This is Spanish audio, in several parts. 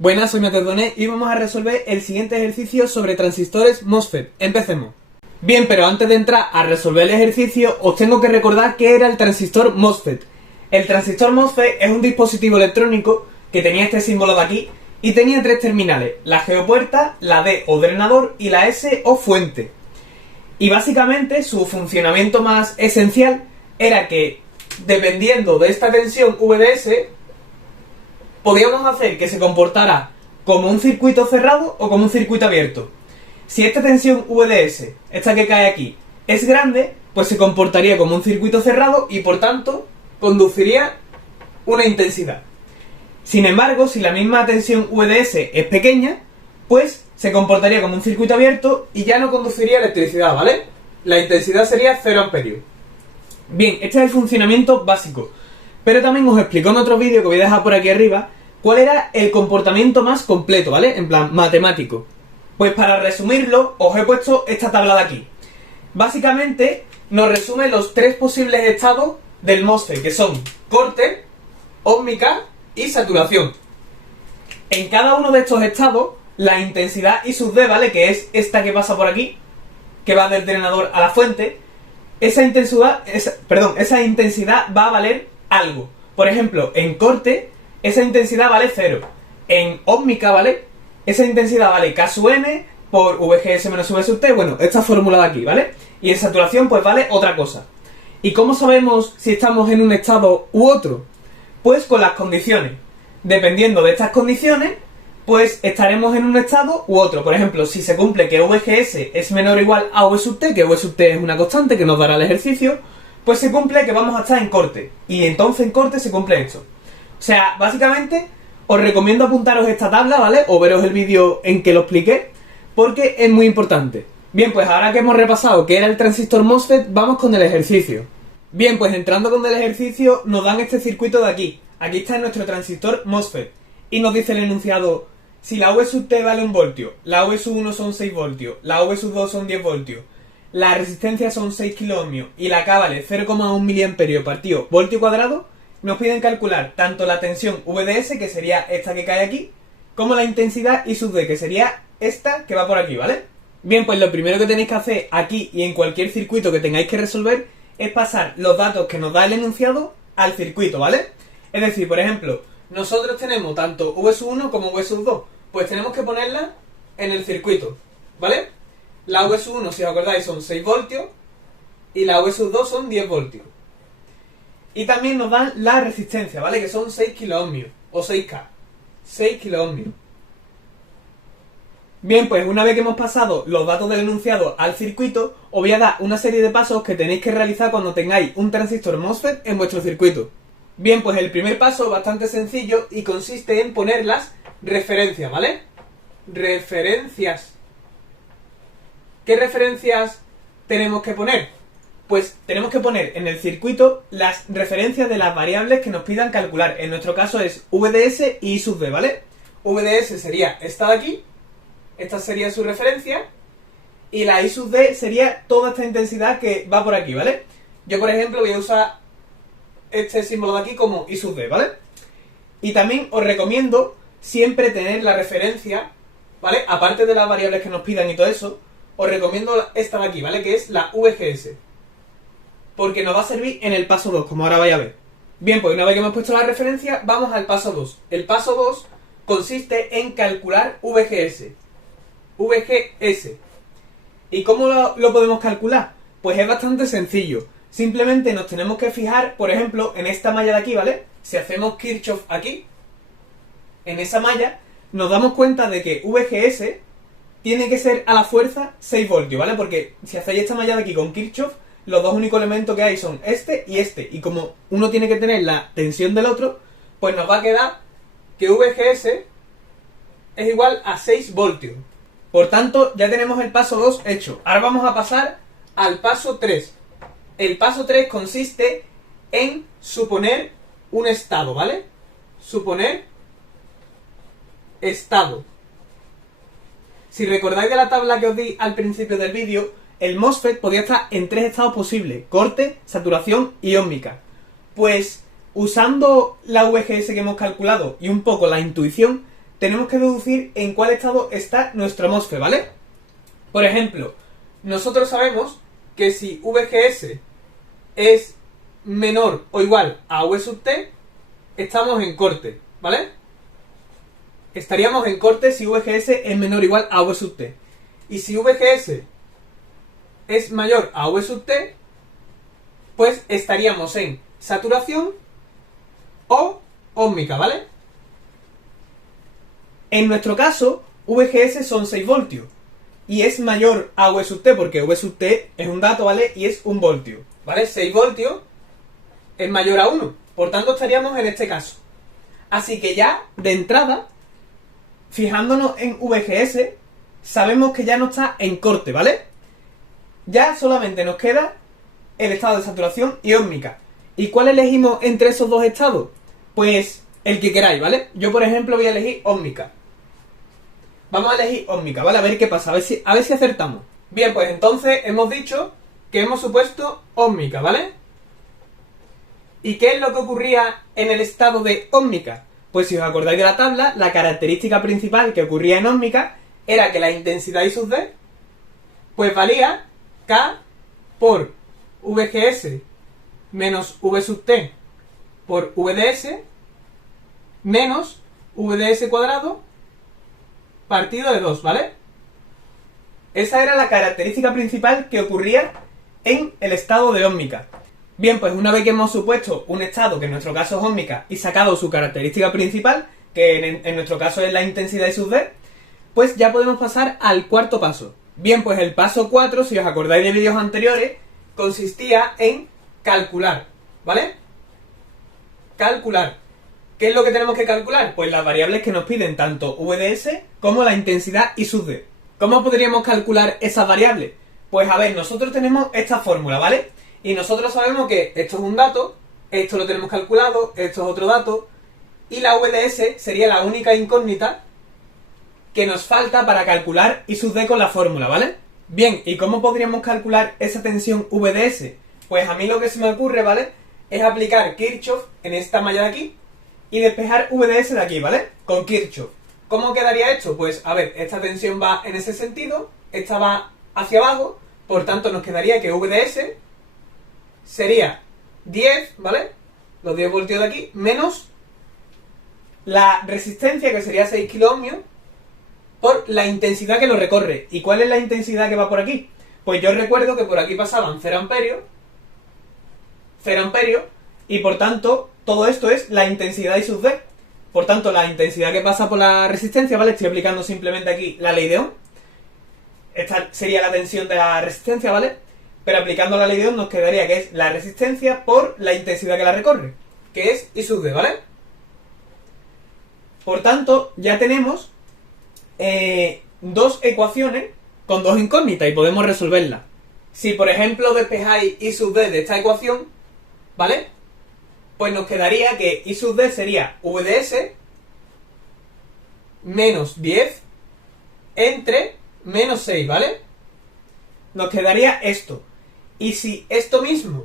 Buenas, soy Mateo y vamos a resolver el siguiente ejercicio sobre transistores MOSFET. Empecemos. Bien, pero antes de entrar a resolver el ejercicio, os tengo que recordar qué era el transistor MOSFET. El transistor MOSFET es un dispositivo electrónico que tenía este símbolo de aquí y tenía tres terminales, la G o puerta, la D o drenador y la S o fuente. Y básicamente su funcionamiento más esencial era que, dependiendo de esta tensión VDS, podíamos hacer que se comportara como un circuito cerrado o como un circuito abierto. Si esta tensión VDS, esta que cae aquí, es grande, pues se comportaría como un circuito cerrado y por tanto conduciría una intensidad. Sin embargo, si la misma tensión VDS es pequeña, pues se comportaría como un circuito abierto y ya no conduciría electricidad, ¿vale? La intensidad sería 0 amperios. Bien, este es el funcionamiento básico. Pero también os explico en otro vídeo que voy a dejar por aquí arriba cuál era el comportamiento más completo, ¿vale? En plan, matemático. Pues para resumirlo, os he puesto esta tabla de aquí. Básicamente, nos resume los tres posibles estados del MOSFET, que son corte, ósmica y saturación. En cada uno de estos estados, la intensidad I sub D, ¿vale? Que es esta que pasa por aquí, que va del drenador a la fuente, esa intensidad va a valer algo. Por ejemplo, en corte, esa intensidad vale 0. En ósmica, ¿vale? Esa intensidad vale K sub N por VGS menos V sub T. Bueno, esta fórmula de aquí, ¿vale? Y en saturación, pues vale otra cosa. ¿Y cómo sabemos si estamos en un estado u otro? Pues con las condiciones. Dependiendo de estas condiciones, pues estaremos en un estado u otro. Por ejemplo, si se cumple que VGS es menor o igual a V sub T, que V sub T es una constante que nos dará el ejercicio, pues se cumple que vamos a estar en corte. Y entonces en corte se cumple esto. O sea, básicamente, os recomiendo apuntaros esta tabla, ¿vale? O veros el vídeo en que lo expliqué, porque es muy importante. Bien, pues ahora que hemos repasado qué era el transistor MOSFET, vamos con el ejercicio. Bien, pues entrando con el ejercicio, nos dan este circuito de aquí. Aquí está nuestro transistor MOSFET. Y nos dice el enunciado: si la V sub T vale 1 voltio, la V sub 1 son 6 voltios, la V sub 2 son 10 voltios, la resistencia son 6 kiloohmios y la K vale 0,1 miliamperio partido voltio cuadrado, nos piden calcular tanto la tensión VDS, que sería esta que cae aquí, como la intensidad I sub D, que sería esta que va por aquí, ¿vale? Bien, pues lo primero que tenéis que hacer aquí y en cualquier circuito que tengáis que resolver es pasar los datos que nos da el enunciado al circuito, ¿vale? Es decir, por ejemplo, nosotros tenemos tanto V sub 1 como V sub 2, pues tenemos que ponerla en el circuito, ¿vale? La V sub 1, si os acordáis, son 6 voltios y la V sub 2 son 10 voltios. Y también nos dan la resistencia, ¿vale? Que son 6 kiloohmios o 6K. 6 kiloohmios. Bien, pues una vez que hemos pasado los datos del enunciado al circuito, os voy a dar una serie de pasos que tenéis que realizar cuando tengáis un transistor MOSFET en vuestro circuito. Bien, pues el primer paso es bastante sencillo y consiste en poner las referencias, ¿vale? Referencias. ¿Qué referencias tenemos que poner? Pues tenemos que poner en el circuito las referencias de las variables que nos pidan calcular. En nuestro caso es VDS y I sub D, ¿vale? VDS sería esta de aquí, esta sería su referencia, y la I sub D sería toda esta intensidad que va por aquí, ¿vale? Yo, por ejemplo, voy a usar este símbolo de aquí como I sub D, ¿vale? Y también os recomiendo siempre tener la referencia, ¿vale? Aparte de las variables que nos pidan y todo eso, os recomiendo esta de aquí, ¿vale? Que es la VGS. Porque nos va a servir en el paso 2, como ahora vais a ver. Bien, pues una vez que hemos puesto la referencia, vamos al paso 2. El paso 2 consiste en calcular VGS. VGS. ¿Y cómo lo podemos calcular? Pues es bastante sencillo. Simplemente nos tenemos que fijar, por ejemplo, en esta malla de aquí, ¿vale? Si hacemos Kirchhoff aquí, en esa malla, nos damos cuenta de que VGS tiene que ser a la fuerza 6 voltios, ¿vale? Porque si hacéis esta malla de aquí con Kirchhoff, los dos únicos elementos que hay son este y este. Y como uno tiene que tener la tensión del otro, pues nos va a quedar que VGS es igual a 6 voltios. Por tanto, ya tenemos el paso 2 hecho. Ahora vamos a pasar al paso 3. El paso 3 consiste en suponer un estado, ¿vale? Suponer estado. Si recordáis de la tabla que os di al principio del vídeo, el MOSFET podía estar en tres estados posibles: corte, saturación y ósmica. Pues usando la VGS que hemos calculado y un poco la intuición, tenemos que deducir en cuál estado está nuestro MOSFET, ¿vale? Por ejemplo, nosotros sabemos que si VGS es menor o igual a V sub T, estamos en corte, ¿vale? Estaríamos en corte si VGS es menor o igual a V sub T. Y si VGS es mayor a V sub T, pues estaríamos en saturación o óhmica, ¿vale? En nuestro caso, VGS son 6 voltios y es mayor a V sub T porque V sub T es un dato, ¿vale? Y es 1 voltio, ¿vale? 6 voltios es mayor a 1, por tanto estaríamos en este caso. Así que ya, de entrada, fijándonos en VGS, sabemos que ya no está en corte, ¿vale? Ya solamente nos queda el estado de saturación y óhmica. ¿Y cuál elegimos entre esos dos estados? Pues el que queráis, ¿vale? Yo, por ejemplo, voy a elegir óhmica. Vamos a elegir óhmica, ¿vale? A ver qué pasa, a ver si acertamos. Bien, pues entonces hemos dicho que hemos supuesto óhmica, ¿vale? ¿Y qué es lo que ocurría en el estado de óhmica? Pues si os acordáis de la tabla, la característica principal que ocurría en óhmica era que la intensidad I sub D pues valía K por VGS menos V sub T por VDS menos VDS cuadrado partido de 2, ¿vale? Esa era la característica principal que ocurría en el estado de óhmica. Bien, pues una vez que hemos supuesto un estado, que en nuestro caso es óhmica, y sacado su característica principal, que en nuestro caso es la intensidad I sub D, pues ya podemos pasar al cuarto paso. Bien, pues el paso 4, si os acordáis de vídeos anteriores, consistía en calcular, ¿vale? Calcular. ¿Qué es lo que tenemos que calcular? Pues las variables que nos piden tanto VDS como la intensidad I sub D. ¿Cómo podríamos calcular esas variables? Pues a ver, nosotros tenemos esta fórmula, ¿vale? Y nosotros sabemos que esto es un dato, esto lo tenemos calculado, esto es otro dato, y la VDS sería la única incógnita que nos falta para calcular I sub D con la fórmula, ¿vale? Bien, ¿y cómo podríamos calcular esa tensión VDS? Pues a mí lo que se me ocurre, ¿vale? Es aplicar Kirchhoff en esta malla de aquí y despejar VDS de aquí, ¿vale? Con Kirchhoff. ¿Cómo quedaría esto? Pues, a ver, esta tensión va en ese sentido, esta va hacia abajo, por tanto nos quedaría que VDS sería 10, ¿vale? Los 10 voltios de aquí, menos la resistencia, que sería 6 kiloohmios, por la intensidad que lo recorre. ¿Y cuál es la intensidad que va por aquí? Pues yo recuerdo que por aquí pasaban 0 amperios, y por tanto, todo esto es la intensidad I sub D. Por tanto, la intensidad que pasa por la resistencia, ¿vale? Estoy aplicando simplemente aquí la ley de Ohm. Esta sería la tensión de la resistencia, ¿vale? Pero aplicando la ley de Ohm nos quedaría que es la resistencia por la intensidad que la recorre, que es I sub D, ¿vale? Por tanto, ya tenemos dos ecuaciones con dos incógnitas y podemos resolverlas. Si, por ejemplo, despejáis I sub D de esta ecuación, ¿vale? Pues nos quedaría que I sub D sería VDS menos 10 entre menos 6, ¿vale? Nos quedaría esto. Y si esto mismo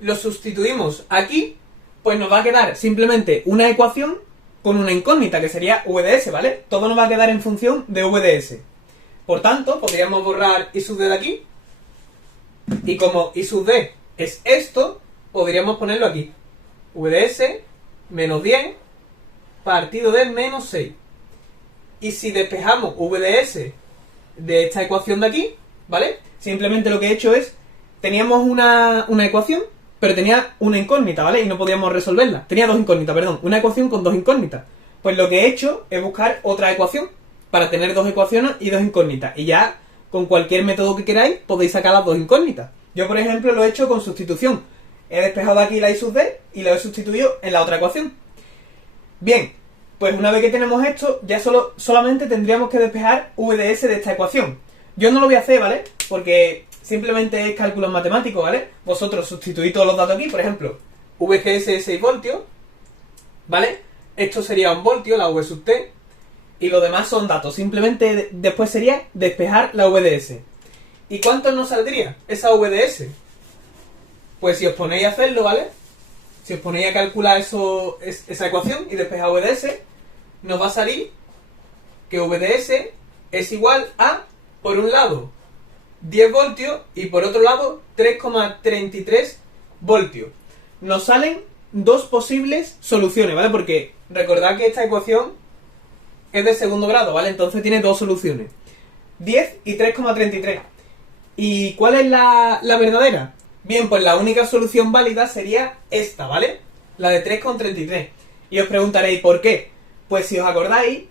lo sustituimos aquí, pues nos va a quedar simplemente una ecuación con una incógnita, que sería VDS, ¿vale? Todo nos va a quedar en función de VDS. Por tanto, podríamos borrar I sub D de aquí. Y como I sub D es esto, podríamos ponerlo aquí. VDS menos 10 partido de menos 6. Y si despejamos VDS de esta ecuación de aquí, ¿vale? Simplemente lo que he hecho es, teníamos una ecuación, pero tenía una incógnita, ¿vale? Y no podíamos resolverla. Tenía dos incógnitas, perdón. Una ecuación con dos incógnitas. Pues lo que he hecho es buscar otra ecuación para tener dos ecuaciones y dos incógnitas. Y ya, con cualquier método que queráis, podéis sacar las dos incógnitas. Yo, por ejemplo, lo he hecho con sustitución. He despejado aquí la I sub D y lo he sustituido en la otra ecuación. Bien, pues una vez que tenemos esto, ya solamente tendríamos que despejar VDS de esta ecuación. Yo no lo voy a hacer, ¿vale? Porque simplemente es cálculos matemáticos, ¿vale? Vosotros sustituís todos los datos aquí, por ejemplo, VGS es 6 voltios, ¿vale? Esto sería 1 voltio, la V sub T, y lo demás son datos. Simplemente después sería despejar la VDS. ¿Y cuánto nos saldría esa VDS? Pues si os ponéis a hacerlo, ¿vale? Si os ponéis a calcular esa ecuación y despejar VDS, nos va a salir que VDS es igual a, por un lado, 10 voltios y por otro lado 3,33 voltios. Nos salen dos posibles soluciones, ¿vale? Porque recordad que esta ecuación es de segundo grado, ¿vale? Entonces tiene dos soluciones, 10 y 3,33. ¿Y cuál es la verdadera? Bien, pues la única solución válida sería esta, ¿vale? La de 3,33. Y os preguntaréis, ¿por qué? Pues si os acordáis,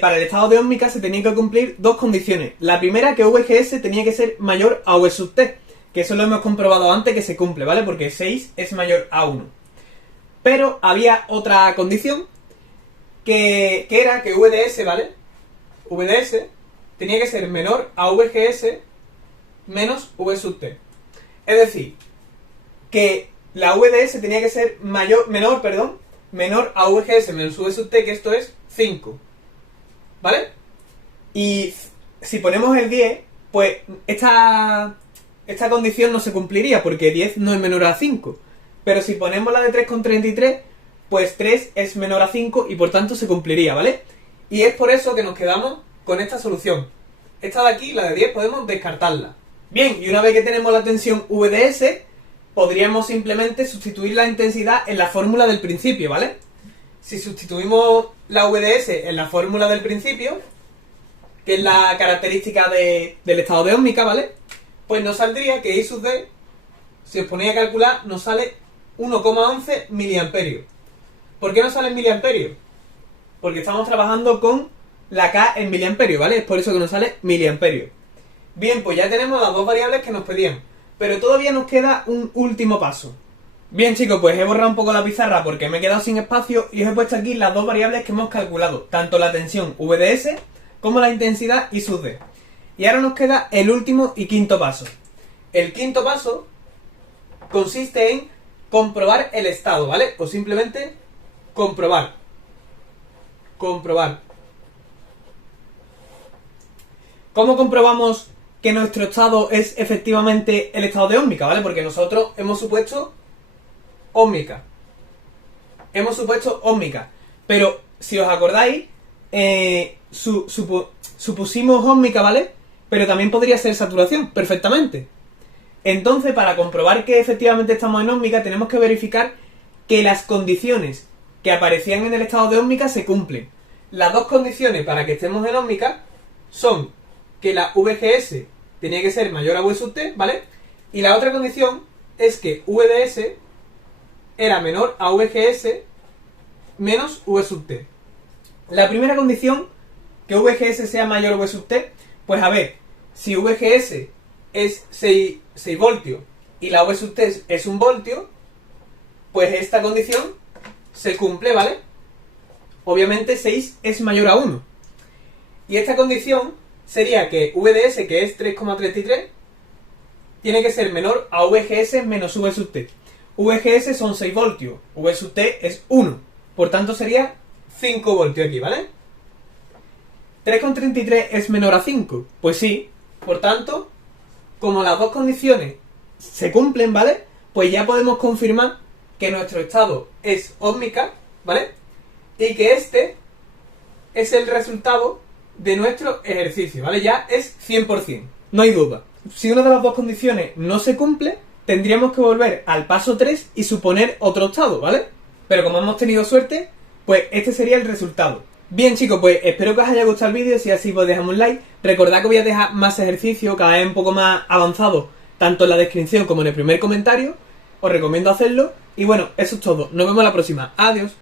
para el estado de ósmica se tenían que cumplir dos condiciones. La primera, que VGS tenía que ser mayor a V sub T, que eso lo hemos comprobado antes que se cumple, ¿vale? Porque 6 es mayor a 1. Pero había otra condición, que era que VDS, ¿vale? VDS tenía que ser menor a VGS menos V sub T. Es decir, que la VDS tenía que ser menor a VGS menos V sub T, que esto es 5. ¿Vale? Y si ponemos el 10, pues esta condición no se cumpliría, porque 10 no es menor a 5. Pero si ponemos la de 3,33, pues 3 es menor a 5 y por tanto se cumpliría, ¿vale? Y es por eso que nos quedamos con esta solución. Esta de aquí, la de 10, podemos descartarla. Bien, y una vez que tenemos la tensión VDS, podríamos simplemente sustituir la intensidad en la fórmula del principio, ¿vale? Si sustituimos la VDS en la fórmula del principio, que es la característica del estado de ósmica, ¿vale? Pues nos saldría que I sub D, si os ponéis a calcular, nos sale 1,11 miliamperios. ¿Por qué nos sale en miliamperios? Porque estamos trabajando con la K en miliamperios, ¿vale? Es por eso que nos sale miliamperios. Bien, pues ya tenemos las dos variables que nos pedían, pero todavía nos queda un último paso. Bien, chicos, pues he borrado un poco la pizarra porque me he quedado sin espacio y os he puesto aquí las dos variables que hemos calculado, tanto la tensión VDS como la intensidad I sub D. Y ahora nos queda el último y quinto paso. El quinto paso consiste en comprobar el estado, ¿vale? O simplemente comprobar. ¿Cómo comprobamos que nuestro estado es efectivamente el estado de ósmica, ¿vale? Porque nosotros hemos supuesto ósmica. Pero si os acordáis, supusimos ósmica, ¿vale? Pero también podría ser saturación, perfectamente. Entonces, para comprobar que efectivamente estamos en ósmica, tenemos que verificar que las condiciones que aparecían en el estado de ósmica se cumplen. Las dos condiciones para que estemos en ósmica son que la VGS tenía que ser mayor a V sub T, ¿vale? Y la otra condición es que VDS era menor a VGS menos V sub T. La primera condición, que VGS sea mayor a V sub T, pues a ver, si VGS es 6 voltios y la V sub T es 1 voltio, pues esta condición se cumple, ¿vale? Obviamente 6 es mayor a 1. Y esta condición sería que VDS, que es 3,33, tiene que ser menor a VGS menos V sub T. VGS son 6 voltios, V sub T es 1. Por tanto sería 5 voltios aquí, ¿vale? 3,33 es menor a 5. Pues sí. Por tanto, como las dos condiciones se cumplen, ¿vale? Pues ya podemos confirmar que nuestro estado es ósmica, ¿vale? Y que este es el resultado de nuestro ejercicio, ¿vale? Ya es 100%, no hay duda. Si una de las dos condiciones no se cumple, tendríamos que volver al paso 3 y suponer otro estado, ¿vale? Pero como hemos tenido suerte, pues este sería el resultado. Bien, chicos, pues espero que os haya gustado el vídeo. Si así, pues dejadme un like. Recordad que voy a dejar más ejercicios, cada vez un poco más avanzados, tanto en la descripción como en el primer comentario. Os recomiendo hacerlo. Y bueno, eso es todo. Nos vemos la próxima. Adiós.